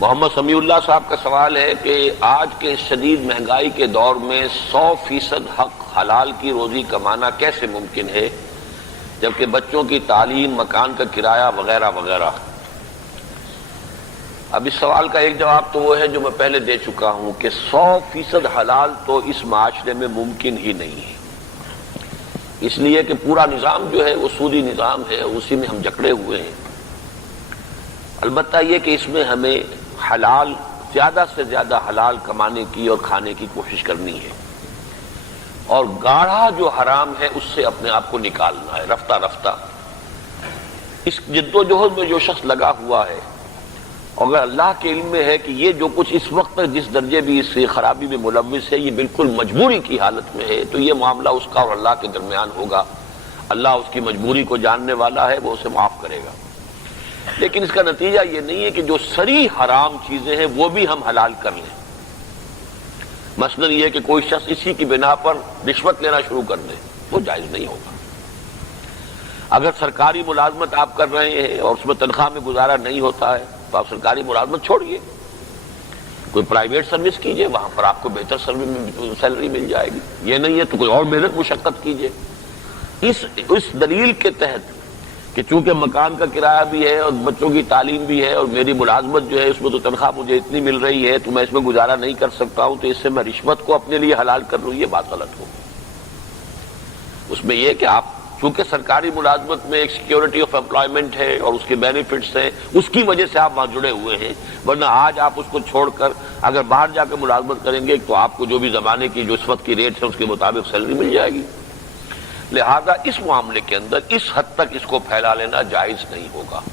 محمد سمیع اللہ صاحب کا سوال ہے کہ آج کے شدید مہنگائی کے دور میں 100% حق حلال کی روزی کمانا کیسے ممکن ہے جبکہ بچوں کی تعلیم، مکان کا کرایہ وغیرہ وغیرہ۔ اب اس سوال کا ایک جواب تو وہ ہے جو میں پہلے دے چکا ہوں کہ 100% حلال تو اس معاشرے میں ممکن ہی نہیں ہے، اس لیے کہ پورا نظام جو ہے وہ سودی نظام ہے، اسی میں ہم جکڑے ہوئے ہیں۔ البتہ یہ کہ اس میں ہمیں حلال، زیادہ سے زیادہ حلال کمانے کی اور کھانے کی کوشش کرنی ہے، اور گاڑھا جو حرام ہے اس سے اپنے آپ کو نکالنا ہے رفتہ رفتہ۔ اس جدوجہد میں جو شخص لگا ہوا ہے، اگر اللہ کے علم میں ہے کہ یہ جو کچھ اس وقت جس درجے بھی اس خرابی میں ملوث ہے یہ بالکل مجبوری کی حالت میں ہے، تو یہ معاملہ اس کا اور اللہ کے درمیان ہوگا۔ اللہ اس کی مجبوری کو جاننے والا ہے، وہ اسے معاف کرے گا۔ لیکن اس کا نتیجہ یہ نہیں ہے کہ جو صریح حرام چیزیں ہیں وہ بھی ہم حلال کر لیں۔ مثلا یہ کہ کوئی شخص اسی کی بنا پر رشوت لینا شروع کر دے، وہ جائز نہیں ہوگا۔ اگر سرکاری ملازمت آپ کر رہے ہیں اور اس میں تنخواہ میں گزارا نہیں ہوتا ہے تو آپ سرکاری ملازمت چھوڑیے، کوئی پرائیویٹ سروس کیجئے، وہاں پر آپ کو بہتر سیلری مل جائے گی۔ یہ نہیں ہے تو کوئی اور محنت مشقت کیجئے۔ اس دلیل کے تحت کہ چونکہ مکان کا کرایہ بھی ہے اور بچوں کی تعلیم بھی ہے اور میری ملازمت جو ہے اس میں تو تنخواہ مجھے اتنی مل رہی ہے تو میں اس میں گزارا نہیں کر سکتا ہوں، تو اس سے میں رشوت کو اپنے لیے حلال کر لوں، یہ بات غلط ہوگی۔ اس میں یہ کہ آپ چونکہ سرکاری ملازمت میں ایک سیکیورٹی آف امپلائمنٹ ہے اور اس کے بینیفٹس ہیں، اس کی وجہ سے آپ وہاں جڑے ہوئے ہیں، ورنہ آج آپ اس کو چھوڑ کر اگر باہر جا کے ملازمت کریں گے تو آپ کو جو بھی زمانے کی جو اس وقت کی ریٹ ہے اس کے مطابق سیلری مل جائے گی۔ لہذا اس معاملے کے اندر اس حد تک اس کو پھیلا لینا جائز نہیں ہوگا۔